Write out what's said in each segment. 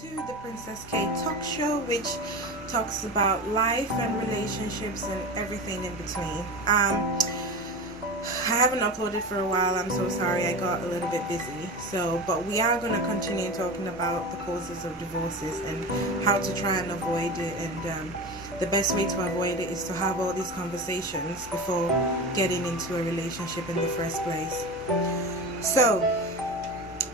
to the Princess K talk show, which talks about life and relationships and everything in between. I haven't uploaded for a while. I'm so sorry. I got a little bit busy. But we are going to continue talking about the causes of divorces and how to try and avoid it. And the best way to avoid it is to have all these conversations before getting into a relationship in the first place. So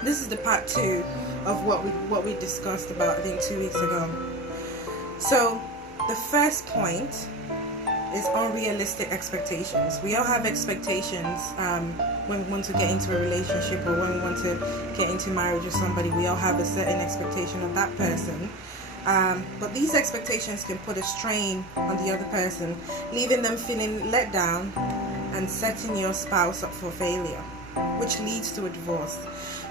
this is the part 2 of what we discussed about, I think, 2 weeks ago. So the first point is unrealistic expectations. We all have expectations when we want to get into a relationship or when we want to get into marriage with somebody. We all have a certain expectation of that person. But these expectations can put a strain on the other person, leaving them feeling let down and setting your spouse up for failure, which leads to a divorce.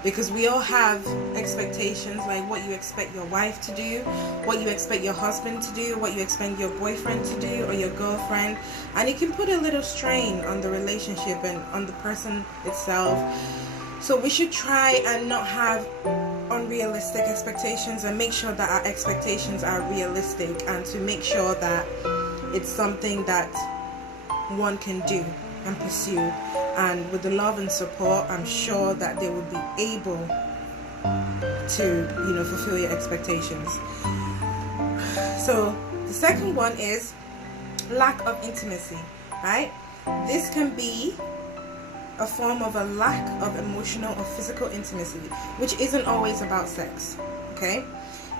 Because we all have expectations, like what you expect your wife to do, what you expect your husband to do, what you expect your boyfriend to do or your girlfriend, and it can put a little strain on the relationship and on the person itself. So we should try and not have unrealistic expectations and make sure that our expectations are realistic, and to make sure that it's something that one can do and pursue. And with the love and support, I'm sure that they would be able to, fulfill your expectations. So the second one is lack of intimacy, right? This can be a form of a lack of emotional or physical intimacy, which isn't always about sex, okay?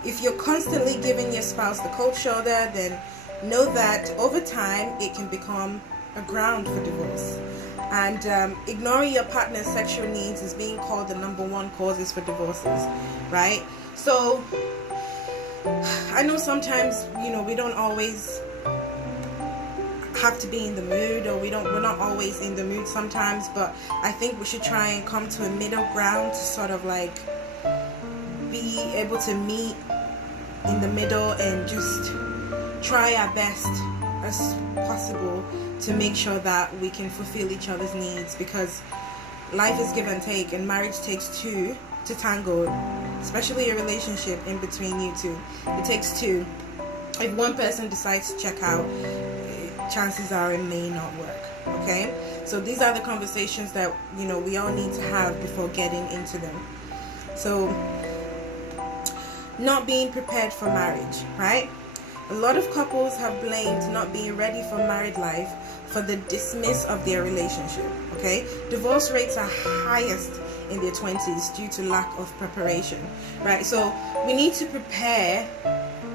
If you're constantly giving your spouse the cold shoulder, then know that over time it can become a ground for divorce. And ignoring your partner's sexual needs is being called the number one causes for divorces, right? So I know sometimes, we don't always have to be in the mood, or we're not always in the mood sometimes, but I think we should try and come to a middle ground to sort of like be able to meet in the middle and just try our best as possible to make sure that we can fulfill each other's needs, because life is give and take, and marriage takes two to tango, especially a relationship in between you two. It takes two. If one person decides to check out, chances are it may not work, okay? So these are the conversations that, we all need to have before getting into them. So, not being prepared for marriage, right? A lot of couples have blamed not being ready for married life for the dismiss of their relationship, okay? Divorce rates are highest in their 20s due to lack of preparation, right? So we need to prepare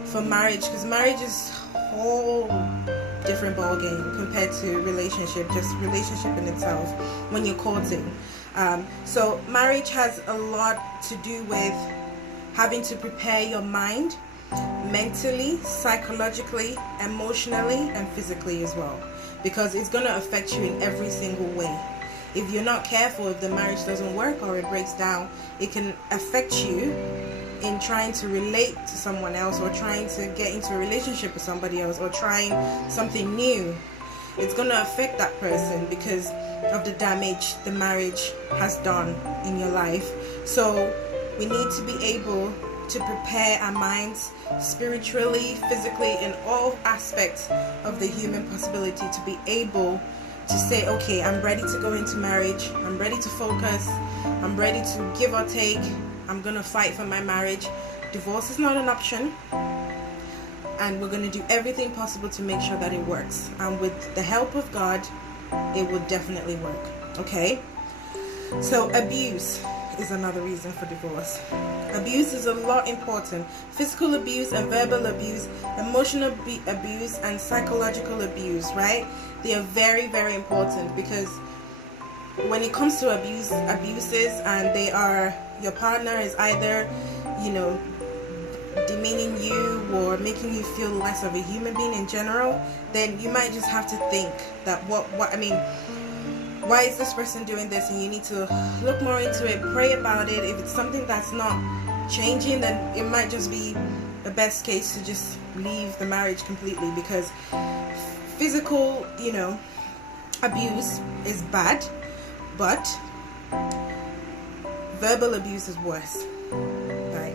for marriage, because marriage is a whole different ballgame compared to relationship, just relationship in itself when you're courting. So marriage has a lot to do with having to prepare your mind mentally, psychologically, emotionally, and physically as well, because it's going to affect you in every single way. If you're not careful, if the marriage doesn't work or it breaks down, it can affect you in trying to relate to someone else, or trying to get into a relationship with somebody else, or trying something new. It's going to affect that person because of the damage the marriage has done in your life. So we need to be able to prepare our minds spiritually, physically, in all aspects of the human possibility, to be able to say, okay, I'm ready to go into marriage, I'm ready to focus, I'm ready to give or take, I'm gonna fight for my marriage. Divorce is not an option, and we're gonna do everything possible to make sure that it works. And with the help of God, it will definitely work, okay? So abuse is another reason for divorce. Abuse is a lot important. Physical abuse and verbal abuse, emotional abuse, and psychological abuse, right? They are very, very important, because when it comes to abuses, and they are, your partner is either, demeaning you or making you feel less of a human being in general, then you might just have to think that why is this person doing this? And you need to look more into it, pray about it. If it's something that's not changing, then it might just be the best case to just leave the marriage completely, because physical, abuse is bad, but verbal abuse is worse, right?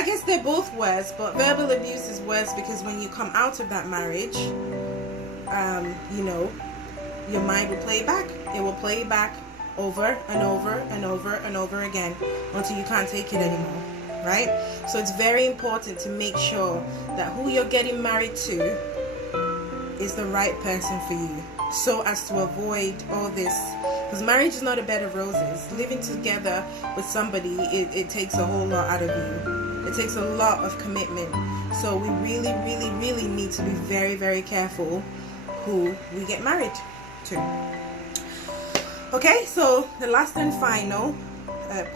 I guess they're both worse, but verbal abuse is worse because when you come out of that marriage, you know, your mind will play back. It will play back over and over and over and over again until you can't take it anymore, right? So it's very important to make sure that who you're getting married to is the right person for you, so as to avoid all this, because marriage is not a bed of roses. Living together with somebody, it takes a whole lot out of you. It takes a lot of commitment. So we really, really, really need to be very, very careful who we get married to. Okay, so the last and final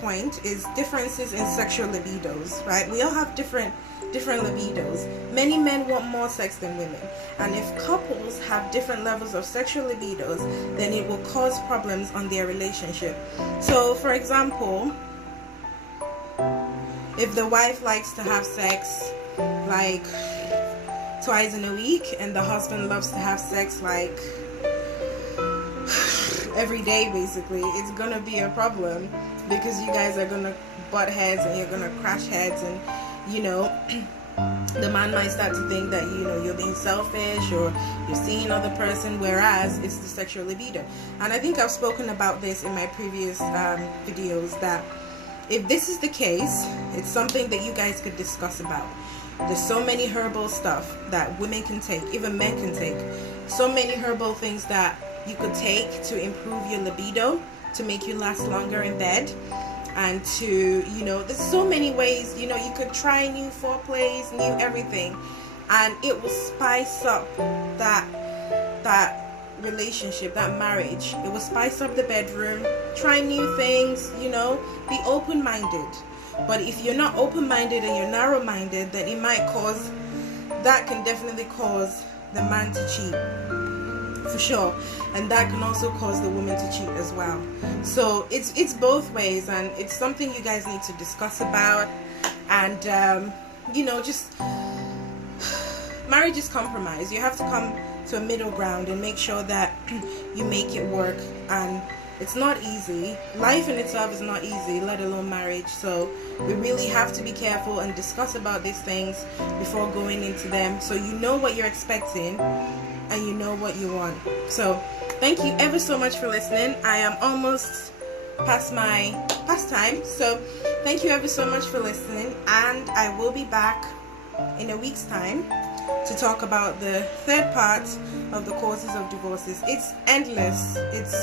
point is differences in sexual libidos, right? We all have different libidos. Many men want more sex than women, and if couples have different levels of sexual libidos, then it will cause problems on their relationship. So for example, if the wife likes to have sex like twice in a week and the husband loves to have sex like every day, basically, it's gonna be a problem, because you guys are gonna butt heads and you're gonna crash heads, and you know, the man might start to think that, you know, you're being selfish or you're seeing another person, whereas it's the sexual libido. And I think I've spoken about this in my previous videos, that if this is the case, it's something that you guys could discuss about. There's so many herbal stuff that women can take, even men can take. So many herbal things that you could take to improve your libido, to make you last longer in bed, and to, you know, there's so many ways, you know, you could try new foreplays, new everything, and it will spice up that relationship, that marriage. It will spice up the bedroom. Try new things, you know, be open-minded. But if you're not open-minded and you're narrow-minded, then it might cause, that can definitely cause the man to cheat, for sure, and that can also cause the woman to cheat as well. So it's both ways, and it's something you guys need to discuss about. And you know, just marriage is compromise. You have to come to a middle ground and make sure that you make it work. And it's not easy. Life in itself is not easy, let alone marriage. So we really have to be careful and discuss about these things before going into them, so you know what you're expecting and you know what you want. So thank you ever so much for listening. I am almost past time, so thank you ever so much for listening, and I will be back in a week's time to talk about the third part of the causes of divorces. It's endless. It's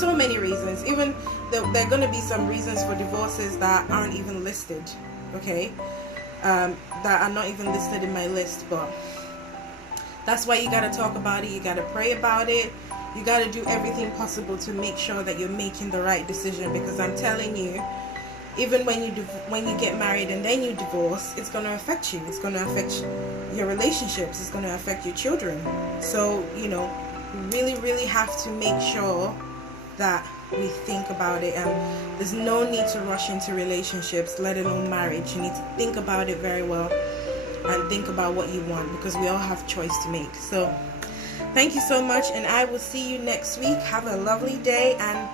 so many reasons. Even there are going to be some reasons for divorces that aren't even listed, okay, that are not even listed in my list. But that's why you got to talk about it. You got to pray about it. You got to do everything possible to make sure that you're making the right decision, because I'm telling you, even when you get married and then you divorce, it's going to affect you. It's going to affect your relationships. It's going to affect your children. So, you know, we really, really have to make sure that we think about it. And there's no need to rush into relationships, let alone marriage. You need to think about it very well and think about what you want, because we all have choice to make. So thank you so much, and I will see you next week. Have a lovely day, and